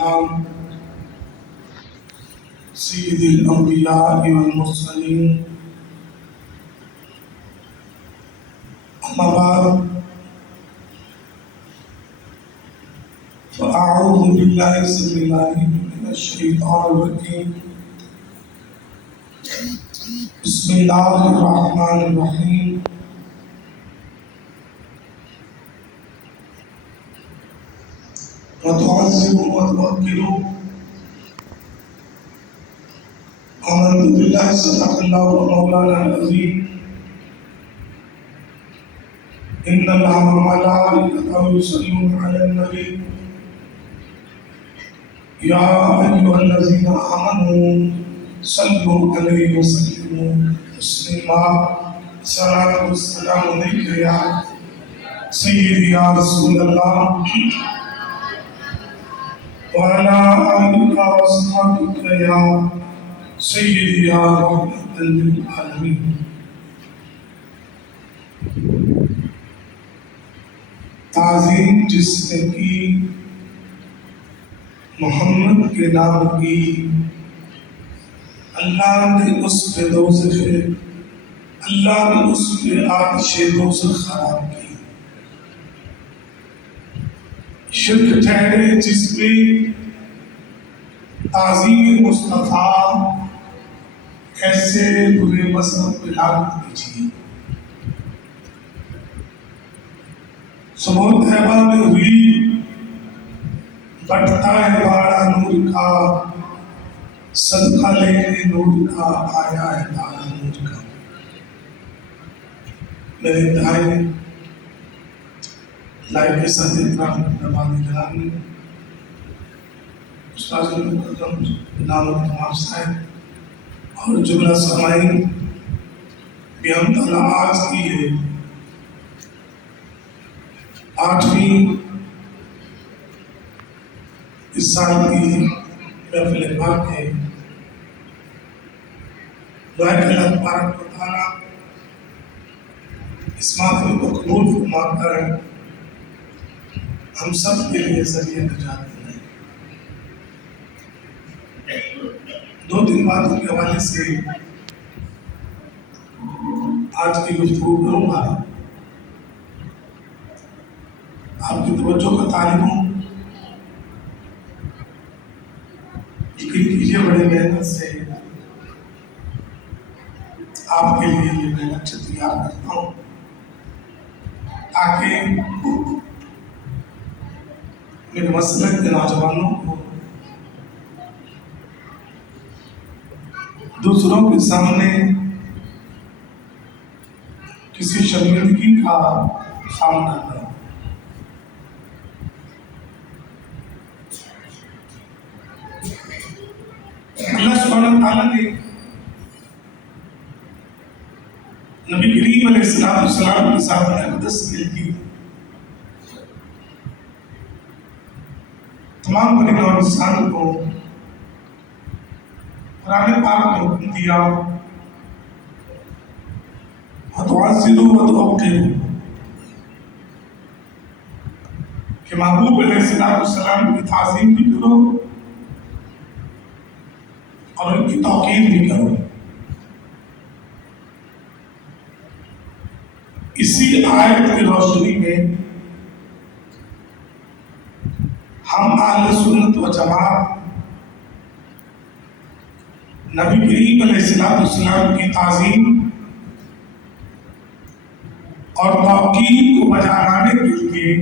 على سيد الأنبياء والمرسلين أما بعد فأعوذ بالله السميع العليم من الشيطان الرجيم بسم الله الرحمن الرحيم وتعزروا وتوكلوا آمنت بالله صدق الله مولانا العظيم إن الله وملائكته يصلون على النبي يا أيها الذين آمنوا صلوا عليه وسلموا تسليما الصلاة والسلام عليك يا سيدي يا رسول الله وعلى آلك وأصحابك يا سيدي يا رحمة للعالمين. تعظیم جس نے کی محمد کے نام کی، اللہ نے اس پہ دوزخ اللہ نے اس پہ آتش دوزخ خراب کی. شرک ٹھہرے جس پہ تعظیم مصطفیٰ، ایسے برے مذہب پہ لعنت کیجیے. صبح طیبہ میں ہوئی بٹتا ہے باڑا نور کا، صدقہ لینے نور کا آیا ہے تارا نور کا. میرے انتہائی لائف کے ساتھ احترام نمازی گرامی، استاد مقدم نام تمام صاحب اور جملہ سامعین، بھی ہم تعالیٰ آج کی ہے 8ویں اس سال کی محفل پاک ہے. دعا کہ اللہ تبارک و تعالیٰ اس محفل کو قبول فرما کر ہم سب کے لیے ذریعہ نجات بنائے. 2-3 باتوں کے حوالے سے آج کی گفتگو کروں گا. آپ کی توجہ کا طالب ہوں، یقین کیجیے بڑے محنت سے آپ کے لیے یہ میں لکچر تیار کرتا ہوں تاکہ میرے مسلک کے نوجوانوں کو دوسروں کے سامنے کسی شرمندگی کا سامنا کریں. اللہ سبحانہ وتعالیٰ نے نبی کریم علیہ السلام کے ساتھ اقدس دل کی تمام بنی اور انسان کو قرآن پاک میں حکم دیا وَتُعَزِّرُوا وَتُوَقِّرُوا کہ محبوب علیہ السلام کی تعظیم بھی کرو اور ان کی توقیر بھی کرو. اسی آیت کی روشنی میں ہم اہل سنت و جماعت نبی کریم علیہ السلام کی تعظیم اور توقیر کو بجا لانے کے لیے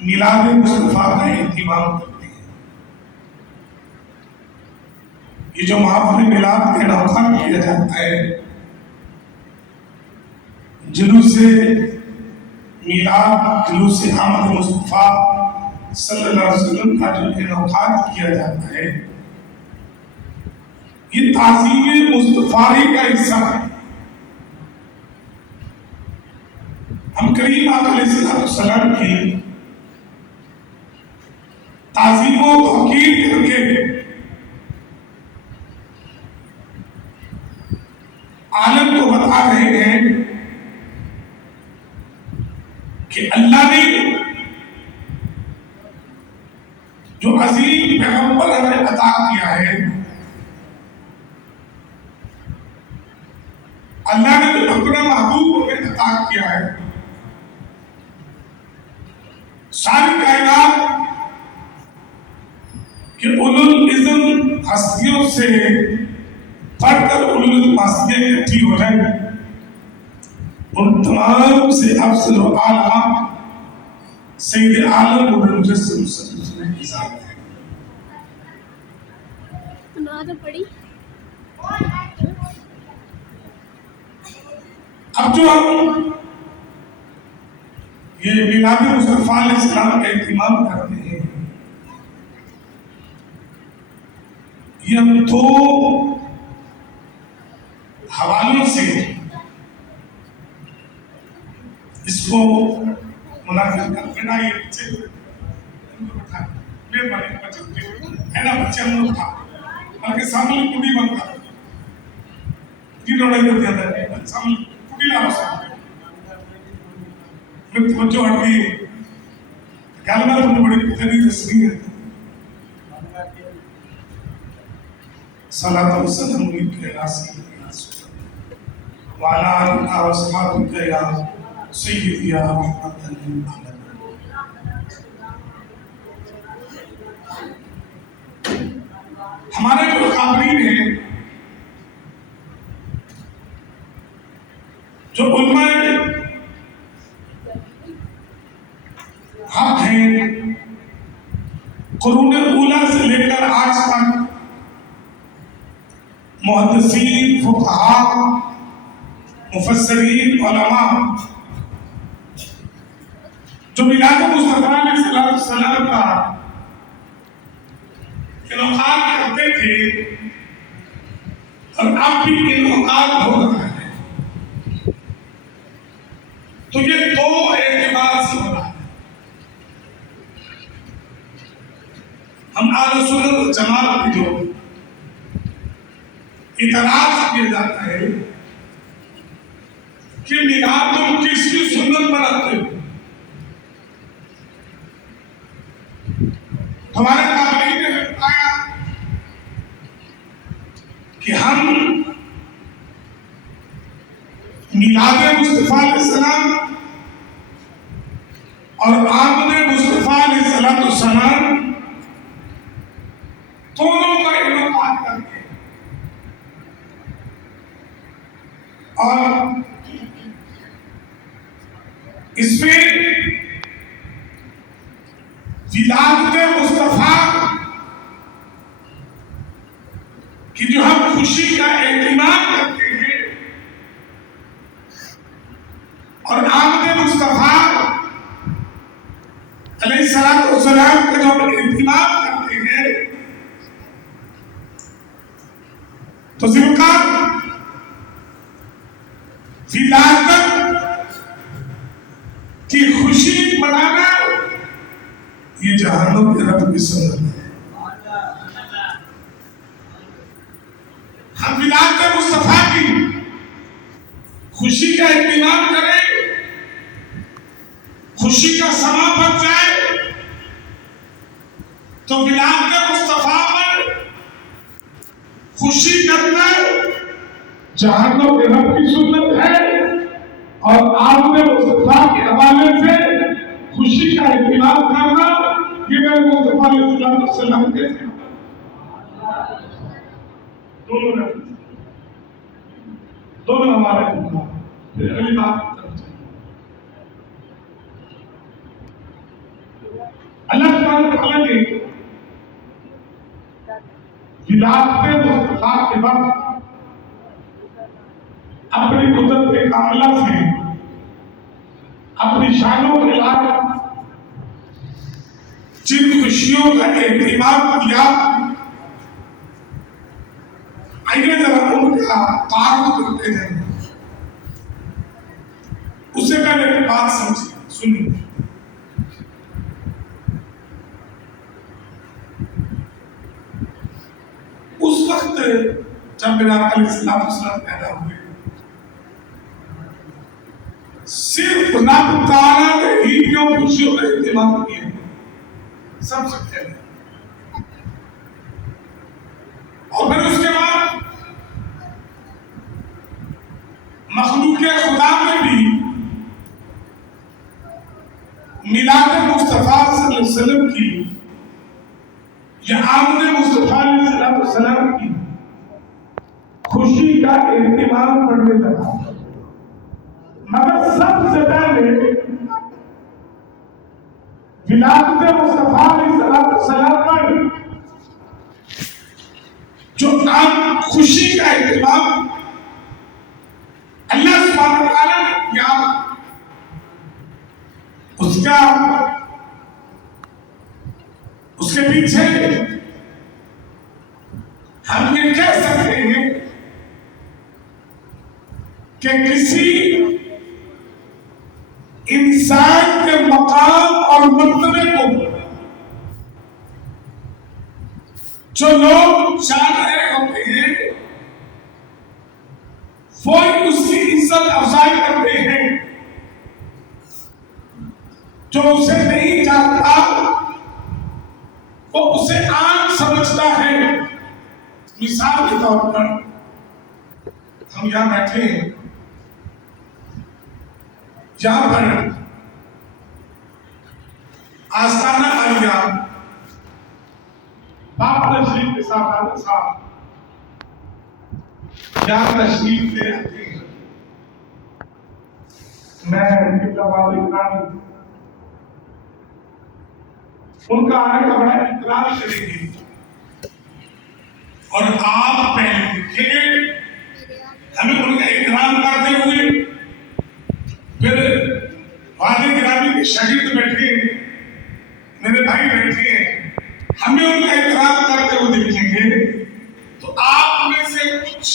میلاد مصطفیٰ کا اہتمام کرتے ہیں. یہ جو محافل میلاد کا انعقاد کیا جاتا ہے، جلوس میلاد، جلوس آمد مصطفیٰ صلی اللہ علیہ وسلم کا جو انعقاد کیا جاتا ہے، یہ تعظیم مصطفیٰ کا حصہ ہے. ہم کریم آقا علیہ السلام کی تعظیم و توقیر کر کے عالم کو بتا رہے ہیں کہ اللہ نے جو عظیم پیغمبر ہمیں عطا کیا ہے، اللہ نے جو اپنا محبوب ہمیں عطا کیا ہے، ساری کائنات کہ اولو العزم ہستیوں سے پڑھ کر اولو العزم ہستیاں اکٹھی ہو جائیں، ان تمام سے افضل و اعلیٰ سید عالم و مجسم صلی اللہ علیہ وسلم کی ذات ہے۔ اب جو ہم یہ میلاد مصطفیٰ علیہ السلام کا اہتمام کرتے ہیں، یہ ہم دو حوالوں سے اس کو منعقد کرتے ہیں۔ یہ بچے مہربانی بچے ہے نا، بچے ہم لوگ تھا بلکہ سامنے کڑی بنتا لڑائی کر دیا تھا، سامنے کڑی لا سامنے میں توجہ ہٹتی ہے، خیال میں تم نے بڑی پتلی تصویر ہے۔ صلاۃ و سلام علیک یا سیدنا وعلی آلہ و اصحابہ یا سیدی یا رحمت للعالمین۔ ہمارے جو قابلین ہیں، جو علماء حق ہیں، قرون اولیٰ سے لے کر آج تک محدثین، فقہاء، مفسرین، علماء جو میلاد مصطفیٰ علیہ السلام کا انعقاد کرتے تھے اور اب بھی انعقاد ہو رہا ہے، تو یہ دو اعتبار سے ہو رہا ہے۔ ہم اہل سنت والجماعت کی جو اعتراض کیا جاتا ہے کہ میلاد تم کس کی سنت مناتے ہو؟ ہمارے قابلین نے بتایا کہ ہم میلاد مصطفیٰ علیہ السلام اور آمد مصطفیٰ علیہ السلام دونوں کا انعقاد کرتے ہیں، اور اس میں ولادت مصطفیٰ کی جو ہم خوشی کا اہتمام کرتے ہیں اور آمد مصطفیٰ علیہ السلام کا جو ہم اہتمام کرتے ہیں، تو ذوالقار ولادت کی خوشی منانا یہ جہنم کے رب کی سنت ہے۔ ہم ولادت مصطفیٰ کی خوشی کا اہتمام کریں، خوشی کا سما بن جائے، تو ولادت مصطفیٰ پر خوشی کرنا جہنم کے رب کی سنت ہے، اور آمد مصطفیٰ کے حوالے سے خوشی کا اہتمام کرنا یہ میرے مصطفیٰ علیہ السلام کے دونوں ہمارے اگلی بات اللہ سبحانہ وتعالیٰ نے ولادت مصطفیٰ کے وقت اپنی قدرت کاملہ سے اپنی شانوں کے علاوہ جن خوشیوں کا اہتمام کیا، آئیے ذرا ان کا تعارف کرتے ہیں۔ اس سے پہلے ایک بات سنیے، اس وقت جب میرا علیہ السلام پیدا ہوئے، صرف رب تعالیٰ نے ہی کیوں خوشیوں کا اہتمام کیا؟ سب سے پہلے وسلم کی یا آمد مصطفیٰ علیہ السلام کی خوشی کا اہتمام کرنے لگا، مگر سب سے پہلے ولادت مصطفیٰ علیہ السلام پر جو عام خوشی کا اہتمام اللہ سبحانہ وتعالیٰ نے کیا، اس کے پیچھے ہم یہ کہہ سکتے ہیں کہ کسی انسان کے مقام اور مرتبے کو جو لوگ جان رہے ہوتے ہیں وہ اس کی عزت افزائی کرتے ہیں، جو اسے نہیں جانتا وہ اسے عام سمجھتا ہے۔ مثال کے طور پر ہم یہاں بیٹھے ہیں، یہاں پر آستانہ عالیہ باپ تشریف کے ساتھ آنے صاحب یہاں تشریف لے آتے ہیں، میں قبلہ والی اکرام ان کا آنے کا بڑا اکرام کریں گے، اور آپ پہلے دیکھیں گے ہمیں ان کا اکرام کرتے ہوئے پھر والد گرامی کے شاگرد بیٹھے ہیں، میرے بھائی بیٹھے ہیں، ہمیں ان کا اکرام کرتے ہوئے دیکھیں گے تو آپ میں سے کچھ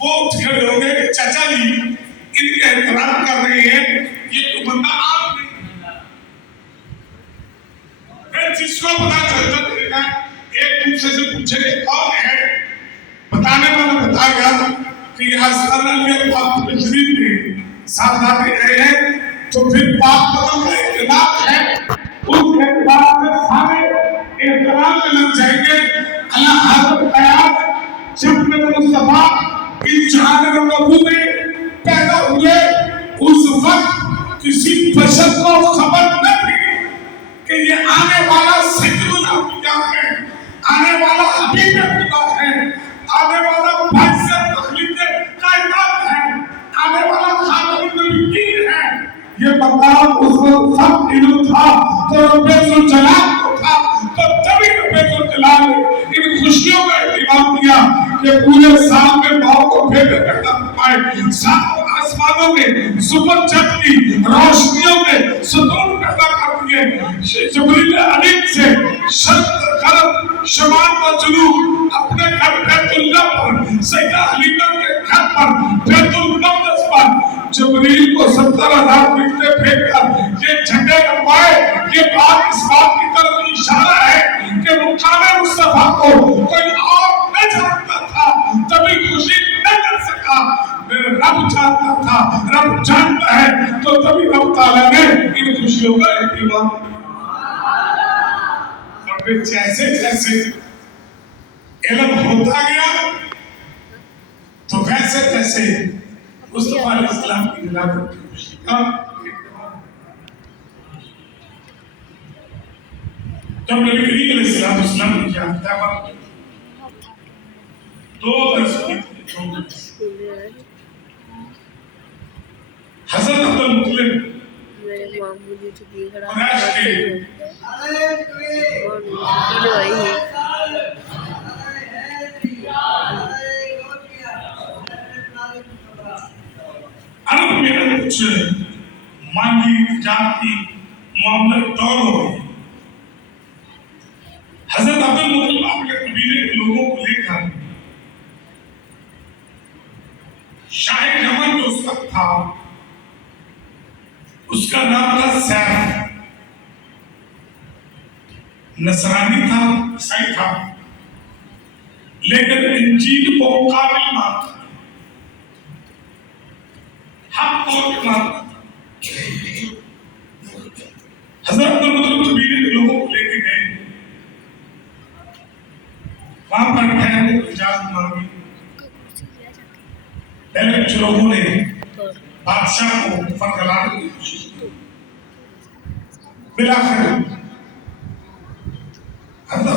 وہ اٹھ کھڑے ہوں گے کہ چچا جی ان کا احترام کر رہے ہیں، یہ تو بندہ عام نہیں۔ پھر جس کو پتا چلتا رہے گا ایک دوسرے سے پوچھے کہ کون ہے، بتانے والا بتا گیا کہ یہ آستانہ عالیہ پاک تشریف کے ساتھ آتے رہے ہیں، تو پھر پاک بدل کا اعتراف ہے، اس اعتراف سے سارے احترام میں لگ جائیں گے۔ اللہ حضرت قیاس جب مصطفیٰ اس جہان نبوت میں پیدا ہوئے اس وقت کسی بشر کو خبر نہ تھی کہ یہ آنے والا سید الانبیاء ہے، آنے والا حبیب خدا ہے، آنے والا باعث تخلیق کائنات ہے، آنے والا خاتم النبیین ہے۔ یہ مقام اس وقت سب علم تھا تو رب ذوالجلال کو تھا، تو تبھی رب ذوالجلال نے ان خوشیوں کا اہتمام کیا کہ پورے سال میں باؤ کو بھیجے پیدا فرمائے، سات آسمانوں میں سپر چھت کی روشنیوں میں ستون پیدا کر دیے، جبریل امین سے شرق غرب شمال و جنوب اپنے گھر بیت اللہ پر، سیدہ حلیمہ کے گھر پر، بیت المقدس پر جبریل کو 70,000 فرشتے بھیج کر یہ جھنڈے لگوائے۔ یہ بات اس بات کی طرف اشارہ ہے کہ مقام مصطفیٰ کو کوئی اور نہ جانتا تھا، تبھی خوشی نہ کر سکا، رب جانتا تھا، رب جانتا ہے، تو تبھی رب تعالیٰ نے ان خوشیوں کا اہتمام اور پھر جیسے جیسے علم ہوتا گیا تو ویسے ویسے مصطفیٰ علیہ السلام کی ولادت کی خوشی کا جب نبی کریم علیہ السلام نے کیا دعوت دو درس کی حضرت عبد المطلب قریش کے عرب میں کچھ مالی تجارتی معاملات دور ہو گئے۔ حضرت عبد المطلب اپنے قبیلے کے لوگوں کو لے کر شاہ یمن جو اس وقت تھا اس کا نام تھا سیف، نصرانی تھا، عیسائی تھا، لیکن انجیل کو قابل مانتا، حق کو مانتا۔ حضرت المطلب قبیلے کے لوگوں کو لے کے گئے، وہاں پر ٹھہرنے کی اجازت مانگی۔ پہلے کچھ لوگوں نے بادشاہ کو فرقلانے کی کوشش کی، بلاخر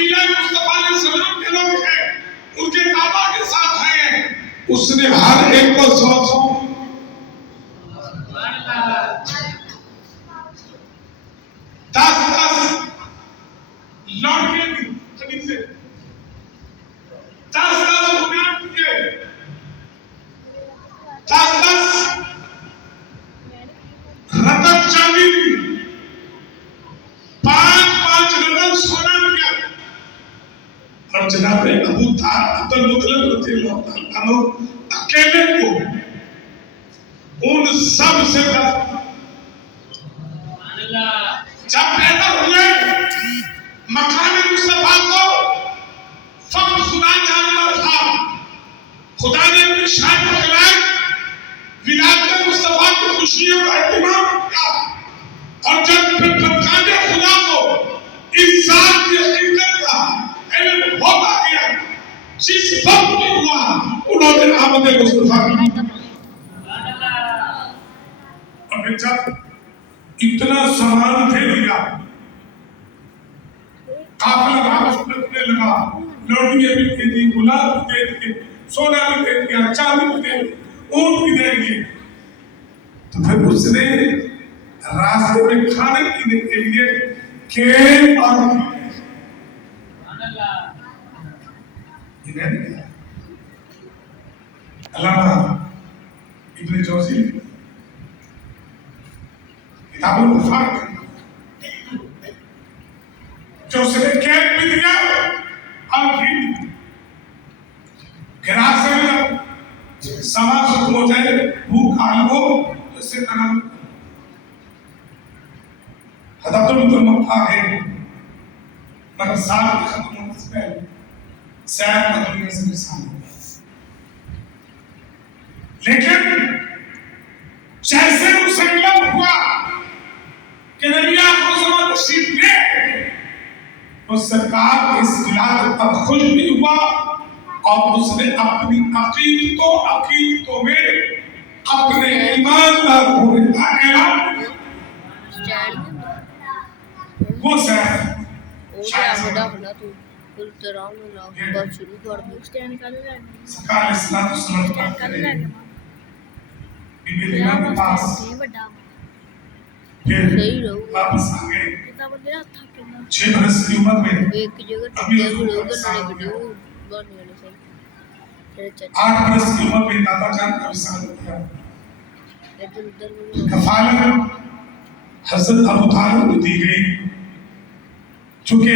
قبیلہ مصطفیٰ علیہ السلام کے لوگ ہیں، ان کے دادا کے ساتھ ہیں، اس نے ہر ایک کو 100 10 لڑکے دی، 10 روپیہ دیے، 10 رتن چاندی دی، 5 رتن سونا دیا، اور جناب ابو عبد المطلب رضی اللہ عنہ اکیلے کو ان سب سے جب پیدا ہوئے مقام مصطفیٰ کو فقط خدا جانتا تھا، خدا نے اپنی شان کو کھلائے، ولادت مصطفیٰ کی خوشیوں کا اہتمام کیا، اور جب پھٹکانے خدا کو اس ذات کی حقیقت کا علم ہوتا گیا، جس وقت بھی ہوا انہوں نے آمد مصطفیٰ کی، اور جب اتنا سامان دے دیا، قافلہ واپس پلٹنے لگا، لوٹیاں بھی دے دی، گلاب بھی دے دی، سونا بھی دے دیا، چاندی بھی دے دی، اونٹ بھی دے دی، تو پھر اس نے راستے میں کھانے پینے کے لیے کیل اور علامہ ابن جوزی کتاب الوفاق جو اس نے کیل بھی دیا اور پھر گراس سے سما ختم ہو جائے، بھوک حال ہو تو اس سے تنام حضرت المطلب آگے مگر سال ختم ہونے سے پہلے سیر مدنی سے نسان ہو گیا، لیکن جیسے مسلم ہوا کہ نبی آخر زمان تشریف لے تو سرکار اس ولادت پر خوش بھی ہوا، اور اس نے اپنی عقیدتوں میں اپنے ایماندار ہونے کا اعلان وہ سکار اسلام سنت کرے بی بی لینا کے پاس پھر واپس آگئے 6 برس کی عمر میں ابھی حضور کا ساتھ دیا، 8 برس کی عمر میں دادا جان کا وصال کیا، کفالت حضرت ابو طالب کو دی گئی، چونکہ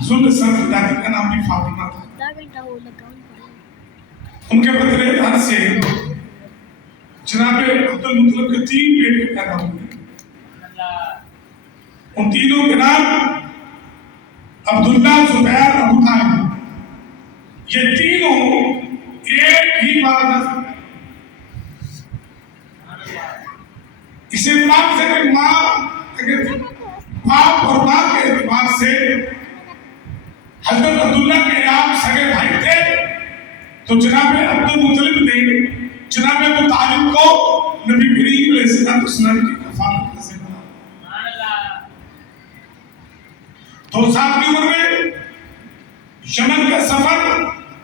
حضور صلی اللہ علیہ وسلم کا نام بھی فاطمہ تھا، ان کے بدلے دار سے جناب عبد المطلب کے 3 بیٹے پیدا ہوئے، ان تینوں کے نام عبداللہ، زبیر، ابو طالب، یہ تینوں ایک ہی والدہ، اس اعتبار سے کہ باپ اور ماں کے اعتبار سے حضرت عبداللہ کے آپ سگے بھائی تھے، تو جناب عبد المطلب نے جناب ابو طالب کو نبی کریم علیہ السلام کی کفالت سے بنا، 2 سال کی عمر میں یمن کا سفر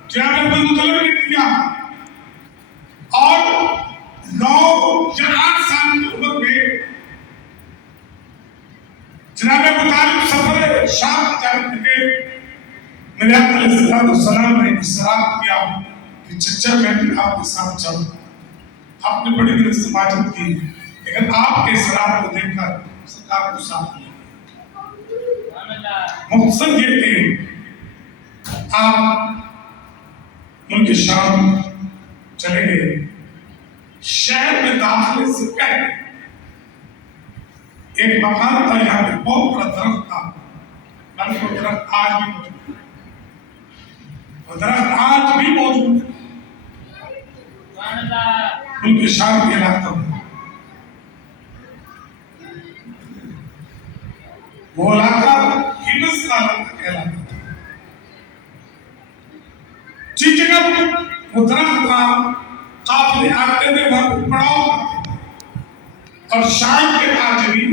جناب عبد المطلب نے کیا، اور 9 یا 8 سال کی عمر میں جناب ابو طالب سفر شام جانے لگے، میرے آقا علیہ السلام نے اصرار کیا کہ چچا میں بھی آپ کے ساتھ چلوں، آپ نے بڑی دیر سے ماجد کی، لیکن آپ کے اصرار کو دیکھ کر سرکار کو ساتھ لیا، مقصد یہ کہ آپ ملک شام چلے گئے، شہر میں داخلے سے پہلے ایک مکان تھا، یہاں پہ بہت بڑا درخت تھا، بلکہ وہ درخت آج بھی موجود ہے، وہ درخت آج بھی موجود ہے ملک شام کے علاقہ میں، وہ علاقہ ہمس کا علاقہ کہلاتا تھا، جس جگہ وہ درخت تھا قافلے آتے تھے وہاں پہ پڑاؤ کرتے، اور شام کے تاجرین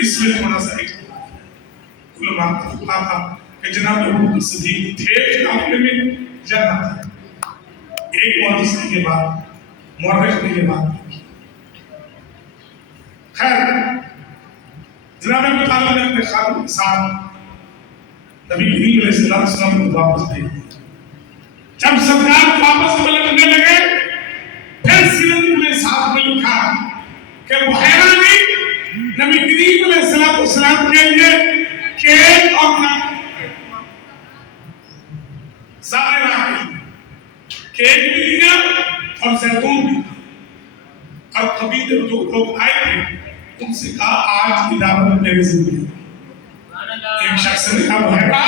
اس میں تھوڑا سا علماء کا فتوا تھا کہ جناب ابوبکر صدیق تھے قافلے میں یا نہ تھے. ایک محدث نے یہ بات، مورخ نے یہ بات. خیر جناب ابو طالب نے اپنے خادم کے ساتھ نبی کریم علیہ السلام کو واپس بھیج دیا. جب سرکار واپس پلٹنے لگے پھر سیرت میں ساتھ میں لکھا کہ بحیرہ نے نبی کریم علیہ السلام کے لیے کیک اور ظاہر راہی کیک بھی دیا اور زیتون بھی. اور قبیلے جو لوگ آئے تھے ان سے کہا آج کی دعوت میرے ذمہ. ایک شخص نے کہا بحیرہ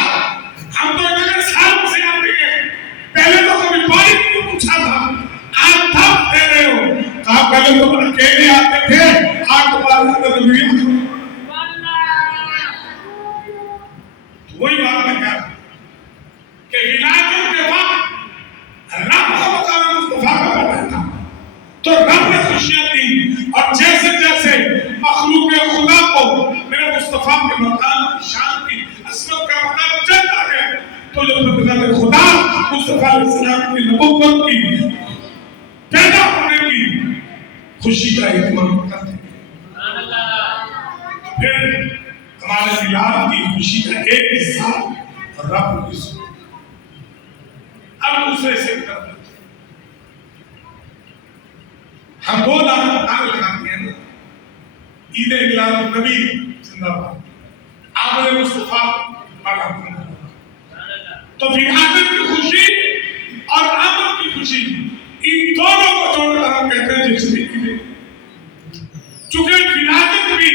ہم تو اتنے سال سے آتے ہیں، پہلے تو کبھی پانی نہیں پوچھا تھا، آج تھا دے رہے ہو. کہا پہلے تو اکیلے آتے تھے، آج تمہارے اندر نبی. وہی بات میں کہا کہ ولادت کے وقت رب کا مقام مصطفیٰ کا بنا تھا تو رب نے خوشیاں دی، اور جیسے جیسے مخلوق خدا کو میرے مصطفیٰ کے مقام کی شان کی عظمت کا مقام چلتا ہے تو جب خدا مصطفیٰ علیہ السلام کی نبوت کی پیدا ہونے کی خوشی کا اہتمام کرتے ہیں. پھر ہمارے میلاد کی خوشی کا ایک حصہ رب کی سنت. اب دوسرے سے کرتے ہم دو نعرے لگاتے ہیں نا، عید میلاد النبی زندہ باد، آمد مصطفیٰ مرحبا. تو ولادت کی خوشی اور آمد کی خوشی ان دونوں کو جوڑ کر ہم کہتے ہیں جس میں عید. چونکہ ولادت بھی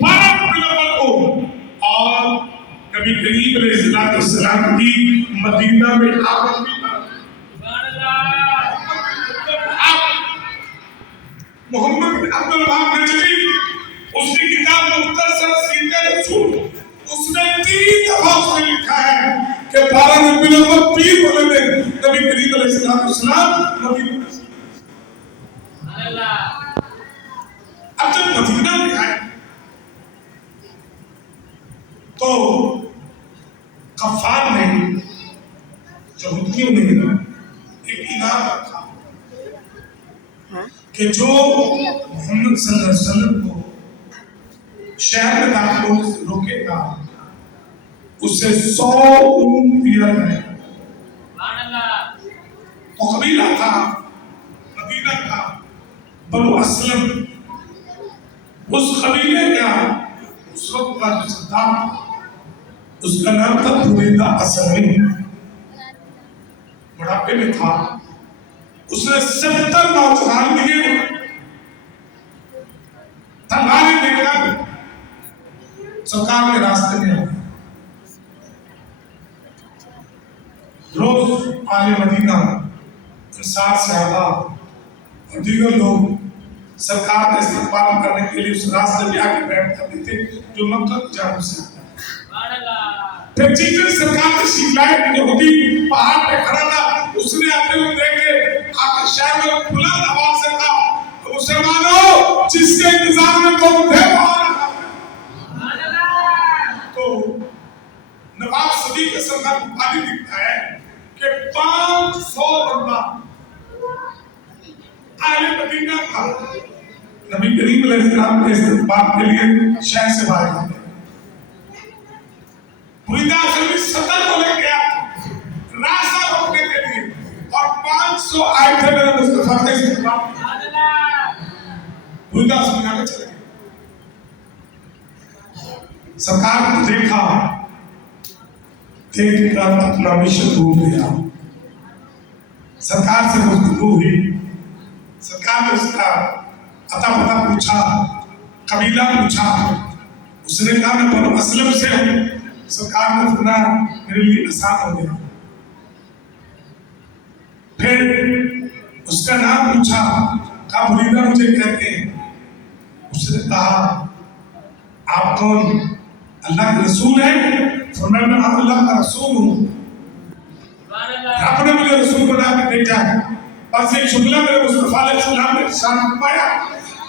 پرم الاول کو اور نبی کریم علیہ السلام کی مدینہ میں آمد بھی محمد بن عبد الوہاب نجوی اس کی کتاب مختصر سیرت رسول اس میں 3 دفعہ اس نے لکھا ہے کہ 12 ربیع الاول پیر والے دن نبی کریم علیہ السلام مدینہ میں. اب جب مدینہ میں آئے تو غفار نے یہودیوں نے ایک انعام رکھا کہ جو محمد صلی اللہ علیہ وسلم کو شہر میں داخل ہونے سے روکے گا اسے 100 اونٹ دیا جائے گا. تو قبیلہ تھا، مدینہ تھا بنو اسلم. اس قبیلے کا اس وقت کا جو سردار تھا اس کا نام تھا بریدہ اسلمی. بڑھاپے میں تھا، اس نے 70 نوجوان دیے تلواریں لے کر سرکار کے راستے میں آئے. روز آل مدینہ انصار صحابہ اور دیگر لوگ سرکار کا استقبال کرنے کے لیے اس راستے میں آ کے بیٹھ کرتے تھے جو مکہ کی جانب سے آتا ہے. پھر جس سرکار کے شیلائے یہودی پہاڑ پہ کھڑا تھا اس نے اپنے کو دیکھے آقا شاہ میں بلند آواز سے کہا مسلمانوں جس کے انتظار میں تم تھے تو نواب صدیق سرکار کو پانی دکھتا ہے کہ 500 بندہ اہل مدینہ کا نبی کریم علیہ السلام کے استقبال کے لیے شہر سے باہر آتے ہیں. بریدہ اسلمی صدر کو لے گیا راستہ روکنے کے لیے اور 500 آئے تھے میرے مصطفیٰ کے استقبال. بریدہ اسلمی آگے چلے گئے. سرکار کو دیکھا، دیکھ کر اپنا مشن بھول گیا. سرکار سے گفتگو ہوئی، سرکار نے اس کا عطا پتہ پوچھا، قبیلہ پوچھا. اس نے کہا میں بنو اسلم سے ہوں. سرکار نے فرمایا میرے لیے آسان ہو گیا. پھر اس کا نام پوچھا، کہا بریدہ مجھے کہتے ہیں. اس نے کہا آپ کون؟ اللہ کے رسول ہیں؟ فرمایا میں اللہ کا رسول ہوں. رب نے مجھے رسول بنا کے بھیجا ہے. بس ایک جملہ میرے مصطفیٰ علیہ السلام نے ارشاد فرمایا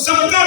70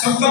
70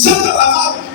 70,000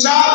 4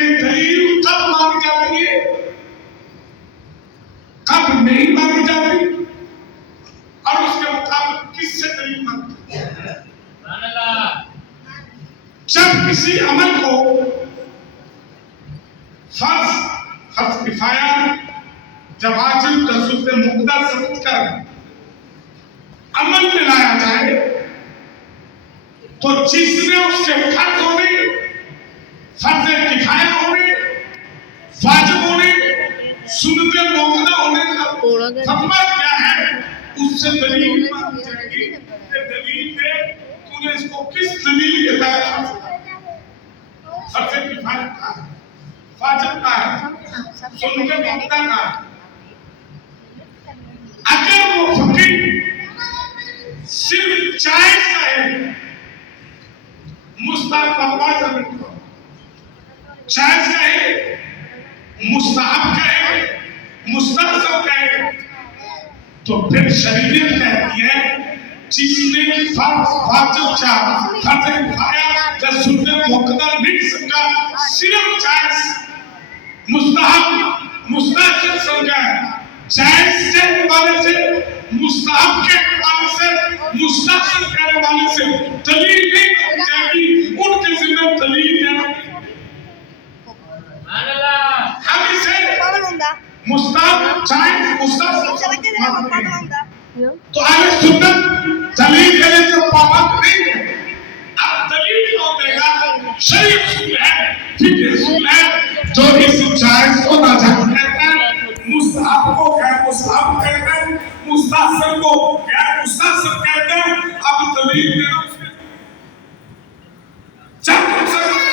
کہ دلیل کب مانی جاتی ہے کب نہیں مانی جاتی اور اس کے مطابق کس سے دلیل مانتی ہے. جب کسی عمل کو فرض کفایہ جب واجب رسول سے مقدر سمجھ کر عمل میں لایا جائے تو جس میں اس کے فرض ہونے فرض کفایہ ہونے واجب ہونے سنت موقع ہونے کا فتویٰ کیا ہے اس سے دلیل مانی جائے گی کہ دلیل دے تو نے اس کو کس دلیل کے تحت فرض کفایہ کا ہے واجب کا ہے سنت موقع کا ہے. اگر وہ فقیر صرف جائز کا ہے مستحب واجب کا جائز کا ہے مستحب کا ہے مستحب کا ہے تو پھر شریعت کہتی ہے جس نے فرض واجب کا فرض کفایہ یا سنت مقدر نہیں سمجھا صرف جائز مستحب سمجھا ہے جائز کے حوالے سے مستحب کے حوالے سے مستحسن کے حوالے سے دلیل نہیں ہونی چاہیے ان کے ذمہ دلیل دینا. ہم اسے مستحب جائز مستحسن تو اہل سنت دلیل دینے کے پابند نہیں ہے. اب دلیل کون دے گا؟ شریعت اصول ہے فقہ اصول ہے جو اس جائز کو ناجائز کہتا ہے مستحب کو غیر مستحب کہتے ہیں مستحسن کو غیر مستحسن کہتے ہیں. اب دلیل دینا جب تم سمجھتے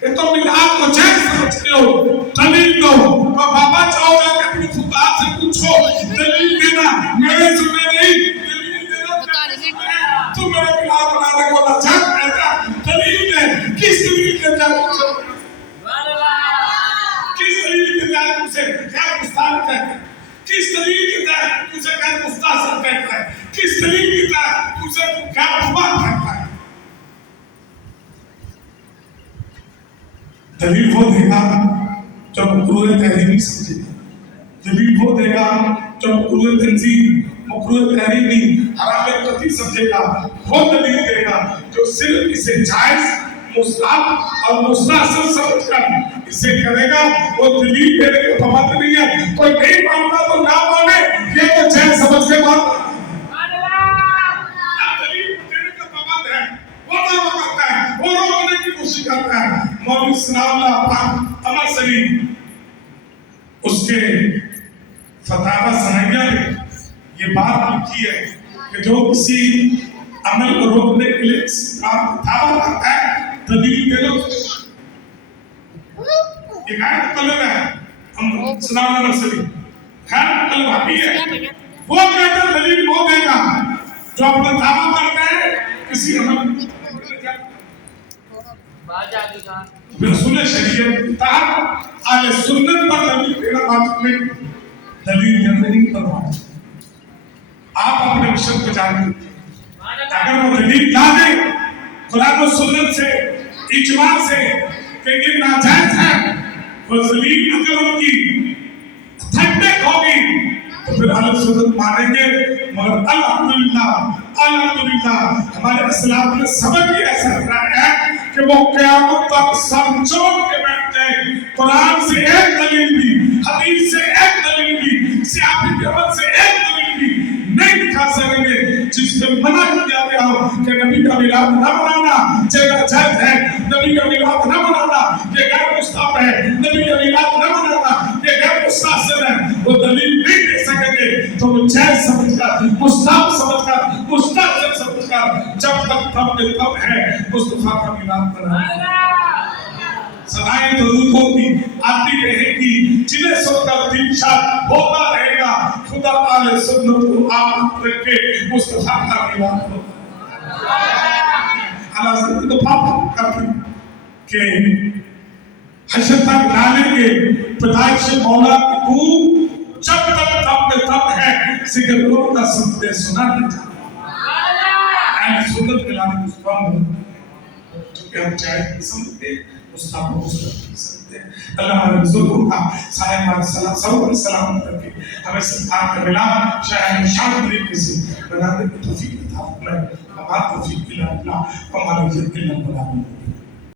کہ تم میلاد کو جائز سمجھتے ہو دلیل دو تو بابا چاہو گا کہ اپنی فقہاء سے پوچھو دلیل دینا میرے ذمہ نہیں دلیل دینا تم میرے میلاد بنانے کو ناجائز کہتا دلیل دے کس دلیل کے تحت کس دلیل کے تحت تم سے غیر مستحب کہتا ہے کس دلیل کے تحت تم سے غیر مستحسن کہتا ہے کس دلیل کے تحت تم سے غیر مباح کہتا ہے. دلیل وہ دے گا جو مکروہ تحریمی سمجھے گا دلیل وہ دے گا جو مکروہ تنظیم مکروہ تحریمی حرام قطعی سمجھے گا وہ دلیل دے گا جو صرف اسے جائز مستحب اور مستحسن سمجھ کر اسے کرے گا وہ دلیل دینے کے پابند نہیں ہے. کوئی نہیں مانتا تو نہ مانے یہ تو جائز سمجھ کے مانتا دلیل دینے کے پابند ہے وہ دعویٰ کرتا ہے وہ روکنے کی کوشش کرتا ہے. مولوی ثناء اللہ عمر سلیم اس کے فتاوی ثنائیہ میں یہ بات لکھی ہے کہ جو کسی عمل کو روکنے کے لیے دعویٰ کرتا ہے دلیل دے دو. یہ غیر مطلب ہے ہم ثناء اللہ عمر سلیم غیر مطلب حقی ہے وہ کہتا ہے دلیل وہ دے گا جو اپنا دعویٰ کرتا ہے کسی عمل رسول شریعت تحت اہل سنت پر دلیل دینا واجب نہیں دلیل دینا نہیں کرنا. آپ اپنے مشن کو جانتے اگر وہ دلیل لا دے قرآن و سنت سے اجماع سے کہ یہ ناجائز ہے وہ دلیل اگر ان کی ٹھنڈک ہوگی تو پھر اہل سنت مانیں گے. مگر الحمدللہ ہمارے اسلام نے سبق بھی ایسا بنایا ہے کہ وہ قیامت تک سر چھوڑ کے بیٹھ جائے قرآن سے ایک دلیل بھی حدیث سے ایک دلیل بھی صحابہ کے عمل سے ایک دلیل بھی نہیں دکھا سکیں گے جس سے منع کیا گیا ہو کہ نبی کا میلاد نہ منانا جائز ہے نبی کا میلاد نہ منانا یہ غیر مستحب ہے نبی کا میلاد نہ منانا یہ غیر مستحسن ہے. وہ دلیل نہیں دے سکیں گے تو وہ جائز سمجھ کر مستحب سمجھ کر مستحسن سمجھ کر جب تک تب ہے مصطفیٰ کا میلاد منانا. سدائیں درود ہوتی آتی رہے گی جنہیں سن کر دل شاد ہوتا رہے گا. خدا تعالی سنت کو آمد رکھے مصطفیٰ کا میلاد ہو. اللہ سے اتفاق کرتی کہ حشر تک ڈالیں گے پیدائش مولا کی جب تک تب ہے ذکر کرو کا سنتے سنا نہیں جاتا. سنت کے لانے مصطفیٰ چونکہ ہم چاہے سمجھتے مصطفیٰ مصطفیٰ سکتے ہیں. اللہ ہمارے بزرگوں کا صاحب سلام سلام کر کے ہمیں سرکار کا ملا شاید شان طریقے سے بنانے کی توفیق عطا فرمائے. ہمارا توفیق اللہ وما لنا الا البلاغ.